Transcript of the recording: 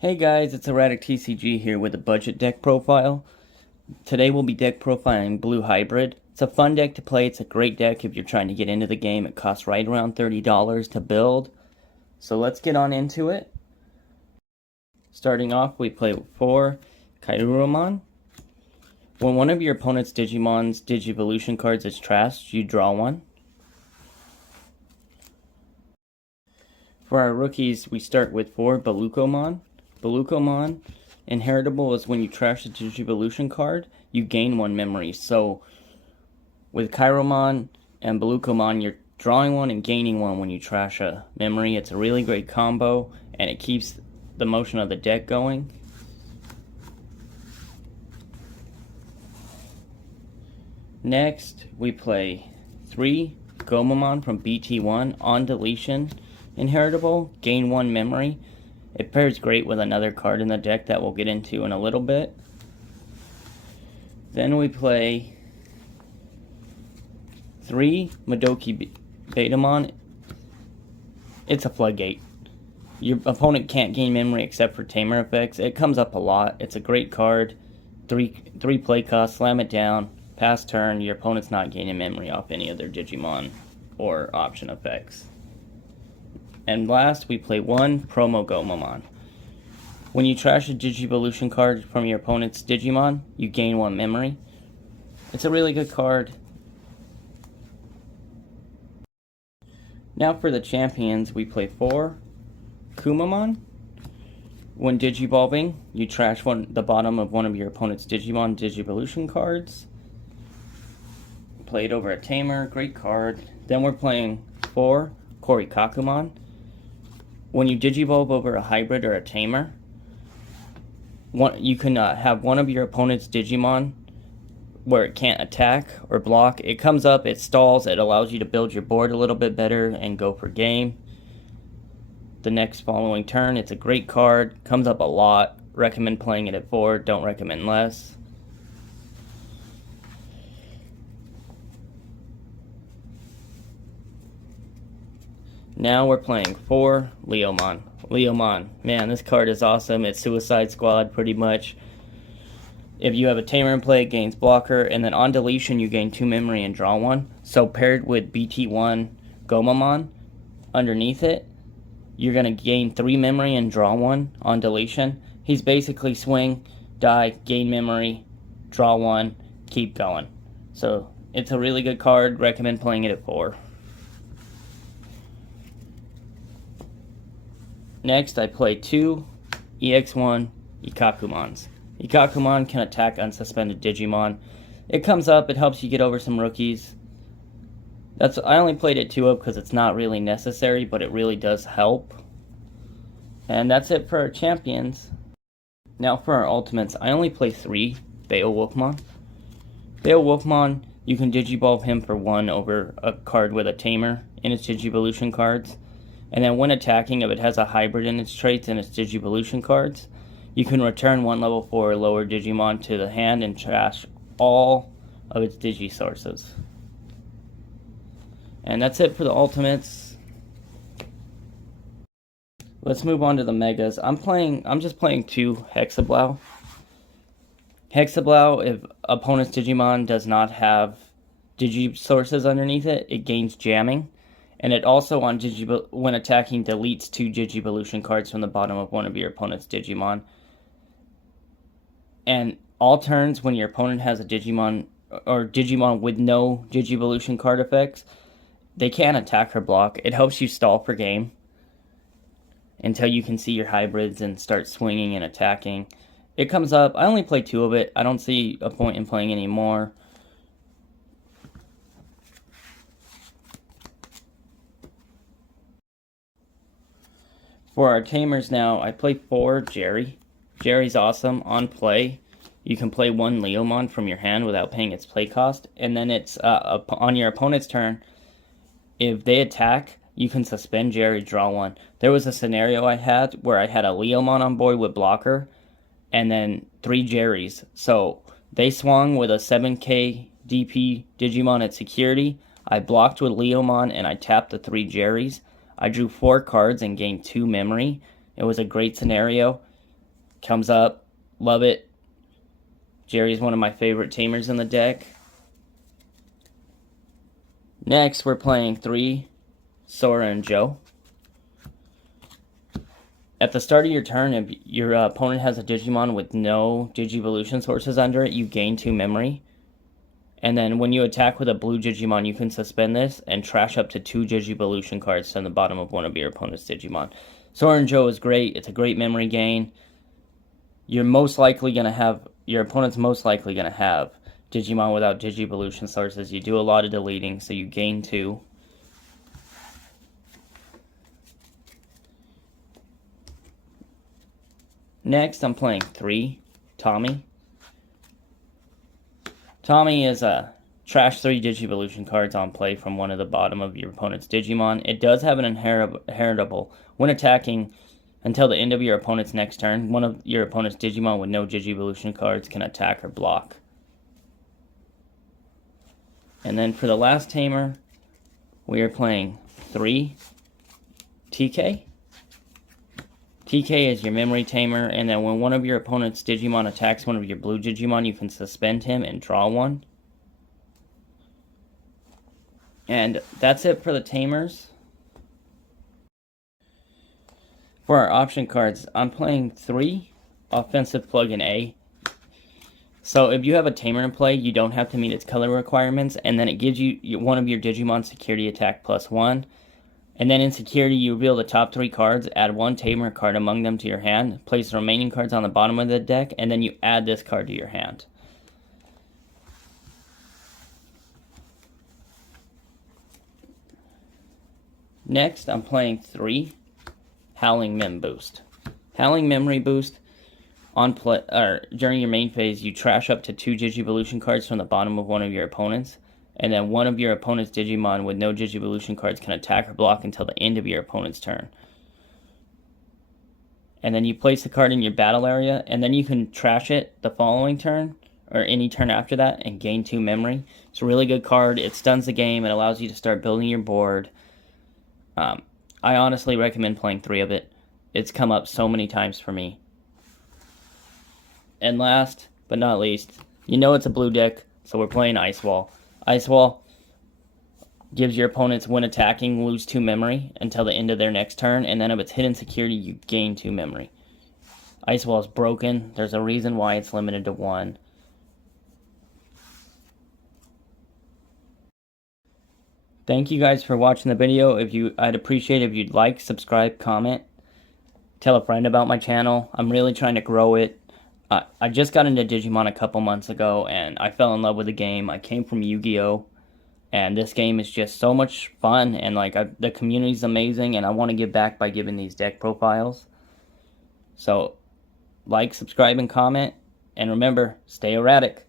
Hey guys, it's Erratic TCG here with a budget deck profile. Today we'll be deck profiling Blue Hybrid. It's a fun deck to play. It's a great deck if you're trying to get into the game. It costs right around $30 to build. So let's get on into it. Starting off, we play 4 Kairumon. When one of your opponent's Digimon's Digivolution cards is trashed, you draw one. For our rookies, we start with 4 Balukomon. Balukomon, inheritable is when you trash a Digivolution card, you gain 1 memory. So with Kairumon and Balukomon, you're drawing 1 and gaining 1 when you trash a memory. It's a really great combo, and it keeps the motion of the deck going. Next, we play 3 Gomamon from BT1 on deletion. Inheritable, gain 1 memory. It pairs great with another card in the deck that we'll get into in a little bit. Then we play 3 Madoki Betamon. It's a floodgate. Your opponent can't gain memory except for Tamer effects. It comes up a lot. It's a great card. 3 play cost, slam it down, pass turn. Your opponent's not gaining memory off any of their Digimon or option effects. And last, we play 1 Promo Gomamon. When you trash a Digivolution card from your opponent's Digimon, you gain 1 memory. It's a really good card. Now for the champions, we play 4 Kumamon. When Digivolving, you trash the bottom of one of your opponent's Digimon Digivolution cards. Play it over a Tamer, great card. Then we're playing 4 Korikakumon. When you Digivolve over a Hybrid or a Tamer, you can have one of your opponent's Digimon where it can't attack or block. It comes up, it stalls, it allows you to build your board a little bit better and go for game. The next following turn, it's a great card, comes up a lot. Recommend playing it at 4, don't recommend less. Now we're playing 4 Leomon. Leomon, man, this card is awesome. It's Suicide Squad pretty much. If you have a Tamer in play, it gains blocker, and then on deletion you gain 2 memory and draw 1. So paired with BT1 Gomamon underneath it, you're going to gain 3 memory and draw 1 on deletion. He's basically swing, die, gain memory, draw 1, keep going. So it's a really good card. Recommend playing it at 4. Next, I play 2 EX1 Ikakumons. Ikakumon can attack unsuspended Digimon. It comes up, it helps you get over some rookies. I only played it 2 up because it's not really necessary, but it really does help. And that's it for our champions. Now for our ultimates, I only play 3 Beowulfmon. Beowulfmon, you can Digivolve him for 1 over a card with a Tamer in its Digivolution cards. And then when attacking, if it has a Hybrid in its traits and its Digivolution cards, you can return 1 level 4 or lower Digimon to the hand and trash all of its Digi sources. And that's it for the ultimates. Let's move on to the megas. I'm just playing 2 Hexablau. Hexablau, if opponent's Digimon does not have Digi sources underneath it, it gains jamming. And it also, when attacking, deletes 2 Digivolution cards from the bottom of one of your opponent's Digimon. And all turns, when your opponent has a Digimon, or Digimon with no Digivolution card effects, they can't attack or block. It helps you stall for game until you can see your hybrids and start swinging and attacking. It comes up. I only play 2 of it. I don't see a point in playing any more. For our Tamers now, I play 4 Jerry. Jerry's awesome. On play, you can play 1 Leomon from your hand without paying its play cost. And then it's on your opponent's turn, if they attack, you can suspend Jerry, draw 1. There was a scenario I had where I had a Leomon on board with blocker and then 3 Jerrys. So they swung with a 7k DP Digimon at security. I blocked with Leomon and I tapped the 3 Jerrys. I drew 4 cards and gained 2 memory. It was a great scenario. Comes up. Love it. Jerry's one of my favorite tamers in the deck. Next, we're playing 3 Sora and Joe. At the start of your turn, if your opponent has a Digimon with no Digivolution sources under it, you gain 2 memory. And then when you attack with a blue Digimon, you can suspend this and trash up to 2 Digivolution cards from the bottom of one of your opponent's Digimon. Sora and Joe is great. It's a great memory gain. Your opponent's most likely going to have Digimon without Digivolution sources. You do a lot of deleting, so you gain 2. Next, I'm playing 3 Tommy. Tommy is a trash 3 Digivolution cards on play from one of the bottom of your opponent's Digimon. It does have an inheritable. When attacking until the end of your opponent's next turn, one of your opponent's Digimon with no Digivolution cards can attack or block. And then for the last tamer, we are playing 3 TK. TK is your memory tamer, and then when one of your opponent's Digimon attacks one of your blue Digimon, you can suspend him and draw one. And that's it for the tamers. For our option cards, I'm playing 3 Offensive Plug-in A. So if you have a tamer in play, you don't have to meet its color requirements, and then it gives you one of your Digimon security attack +1. And then in security, you reveal the top 3 cards, add 1 tamer card among them to your hand, place the remaining cards on the bottom of the deck, and then you add this card to your hand. Next, I'm playing 3 Howling Mem Boost. Howling Memory Boost, during your main phase, you trash up to 2 Digivolution cards from the bottom of one of your opponents. And then one of your opponent's Digimon with no Digivolution cards can attack or block until the end of your opponent's turn. And then you place the card in your battle area, and then you can trash it the following turn, or any turn after that, and gain 2 memory. It's a really good card. It stuns the game. It allows you to start building your board. I honestly recommend playing 3 of it. It's come up so many times for me. And last but not least, you know it's a blue deck, so we're playing Ice Wall. Ice Wall gives your opponents, when attacking, lose 2 memory until the end of their next turn, and then if it's hidden security, you gain 2 memory. Ice Wall is broken. There's a reason why it's limited to 1. Thank you guys for watching the video. I'd appreciate it if you'd like, subscribe, comment, tell a friend about my channel. I'm really trying to grow it. I just got into Digimon a couple months ago, and I fell in love with the game. I came from Yu-Gi-Oh! And this game is just so much fun, and the community's amazing, and I want to give back by giving these deck profiles. So, like, subscribe, and comment, and remember, stay erratic.